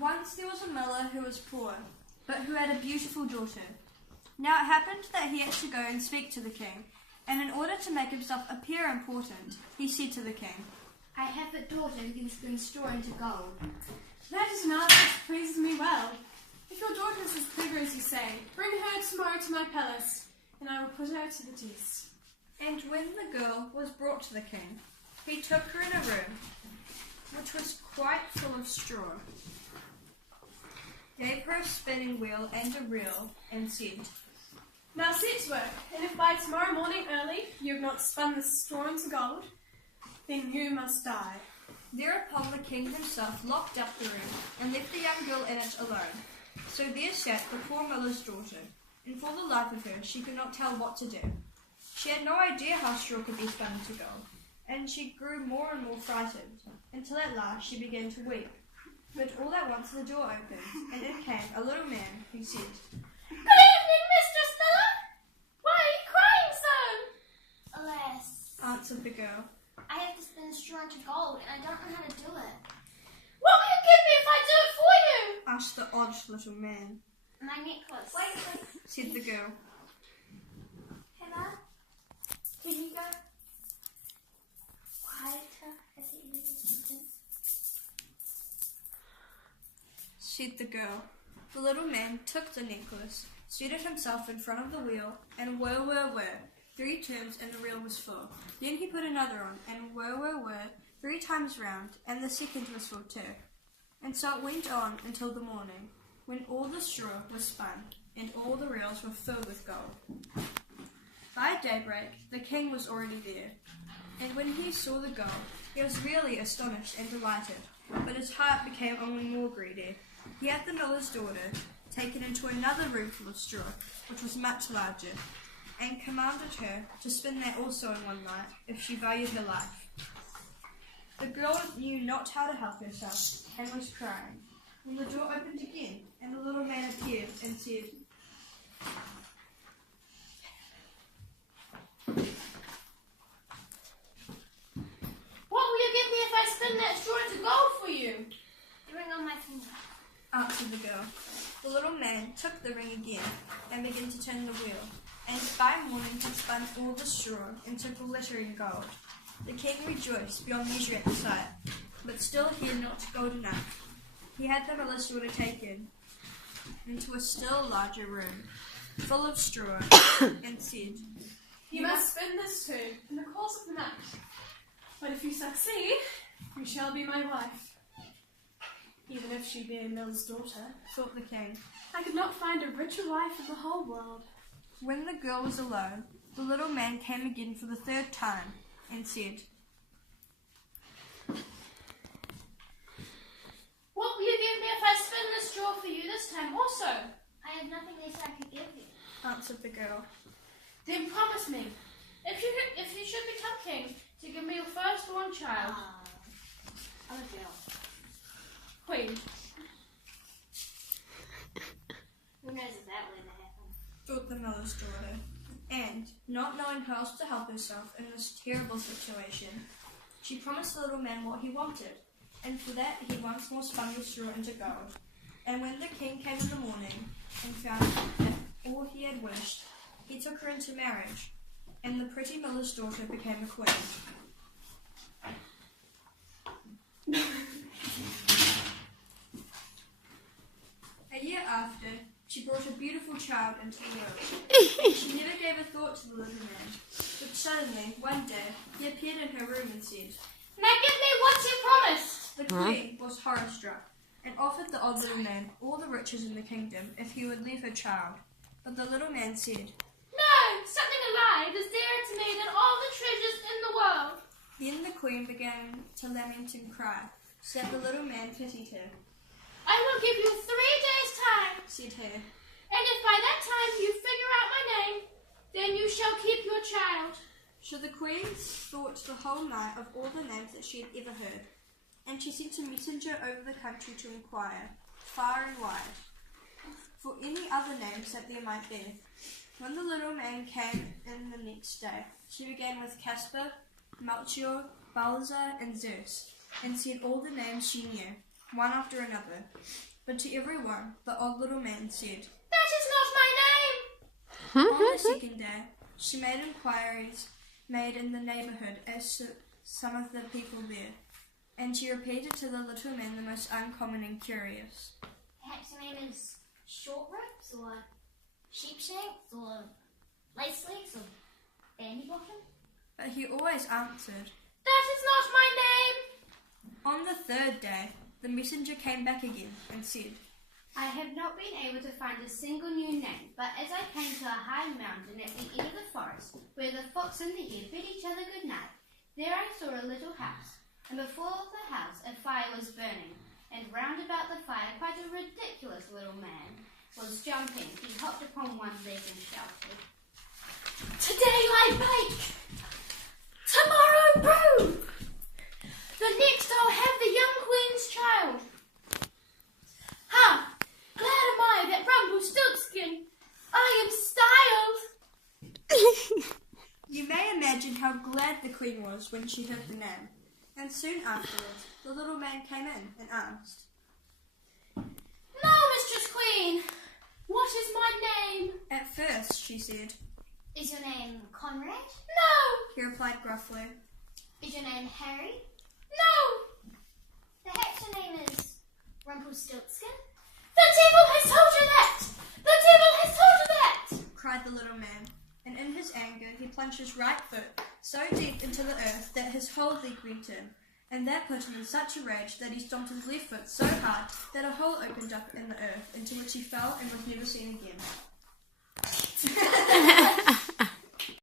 Once there was a miller who was poor, but who had a beautiful daughter. Now it happened that he had to go and speak to the king, and in order to make himself appear important, he said to the king, I have a daughter who can spin straw into gold. That is an answer which pleases me well. If your daughter is as clever as you say, bring her tomorrow to my palace, and I will put her to the test. And when the girl was brought to the king, he took her in a room, which was quite full of straw, gave her a spinning wheel and a reel, and said, Now set to work, and if by tomorrow morning early you have not spun this straw into gold, then you must die. Thereupon the king himself locked up the room, and left the young girl in it alone. So there sat the poor miller's daughter, and for the life of her she could not tell what to do. She had no idea how straw could be spun into gold, and she grew more and more frightened, until at last she began to weep. But all at once the door opened, and in came a little man who said, Good evening, Mistress Miller. Why are you crying so? Alas, answered the girl. I have to spin straw into gold, and I don't know how to do it. What will you give me if I do it for you? asked the odd little man. My necklace. Wait. Said the girl. Hannah, can you go quieter at the end of the sentence? Said the girl. The little man took the necklace, seated himself in front of the wheel, and whir, whir, whir, 3 turns, and the reel was full. Then he put another on, and whir, whir, whir, 3 times round, and the second was full too. And so it went on until the morning, when all the straw was spun, and all the reels were filled with gold. By daybreak, the king was already there, and when he saw the gold, he was really astonished and delighted, but his heart became only more greedy. He had the miller's daughter taken into another room full of straw, which was much larger, and commanded her to spin that also in one night, if she valued her life. The girl knew not how to help herself, and was crying, when the door opened again, and the little man appeared and said, What will you give me if I spin that straw into gold for you? The ring on my finger. answered the girl. The little man took the ring again, and began to turn the wheel, and by morning had spun all the straw into glittering gold. The king rejoiced beyond measure at the sight, but still he had not gold enough. He had the miller's daughter taken into a still larger room, full of straw, and said, You must spin this too, in the course of the night. But if you succeed, you shall be my wife. Even if she be a miller's daughter, thought the king. I could not find a richer wife in the whole world. When the girl was alone, the little man came again for the 3rd time, and said, What will you give me if I spin the straw for you this time also? I have nothing else I could give you. answered the girl. Then promise me, if you should become king, to give me your firstborn child. I'm a girl. Queen. Who knows if that would ever happen? Thought the miller's daughter, and, not knowing how else to help herself in this terrible situation, she promised the little man what he wanted, and for that he once more spun the straw into gold. And when the king came in the morning and found that all he had wished, he took her into marriage, and the pretty miller's daughter became a queen. A year after, she brought a beautiful child into the world. She never gave a thought to the little man, but suddenly, one day, he appeared in her room and said, Now give me what you promised. The queen was horror-struck, and offered the old little man all the riches in the kingdom if he would leave her child. But the little man said, No, something alive is dearer to me than all the treasures in the world. Then the queen began to lament and cry, so that the little man pitied her. I will give you 3 days' time, Said her, and if by that time you figure out my name, then you shall keep your child. So the queen thought the whole night of all the names that she had ever heard, and she sent a messenger over the country to inquire, far and wide, for any other names that there might be. When the little man came in the next day, she began with Caspar, Melchior, Balzar, and Zeus, and said all the names she knew. one after another. But to everyone, the old little man said, "That is not my name." On the second day, she made inquiries made in the neighbourhood as to some of the people there, and she repeated to the little man the most uncommon and curious. Perhaps your name is short ribs or sheepshanks or lace legs or bandy bottom? But he always answered. "That is not my name." On the third day, the messenger came back again and said, I have not been able to find a single new name, but as I came to a high mountain at the end of the forest, where the fox and the hare bid each other good night, there I saw a little house, and before the house a fire was burning, and round about the fire quite a ridiculous little man was jumping. He hopped upon one leg and shouted, "Today I bake, tomorrow brew. The next I'll have the young queen's child. Ha! Glad am I that Rumplestiltskin, I am styled." You may imagine how glad the queen was when she heard the name, and soon afterwards the little man came in and asked, "Now, Mistress Queen, what is my name?" At first she said, Is your name Conrad? "No, he replied gruffly, Is your name Harry? no, Perhaps your name is Rumplestiltskin? the devil has told you that! The devil has told you that!" cried the little man, and in his anger he plunged his right foot so deep into the earth that his whole leg went in, and that put him in such a rage that he stomped his left foot so hard that a hole opened up in the earth into which he fell and was never seen again.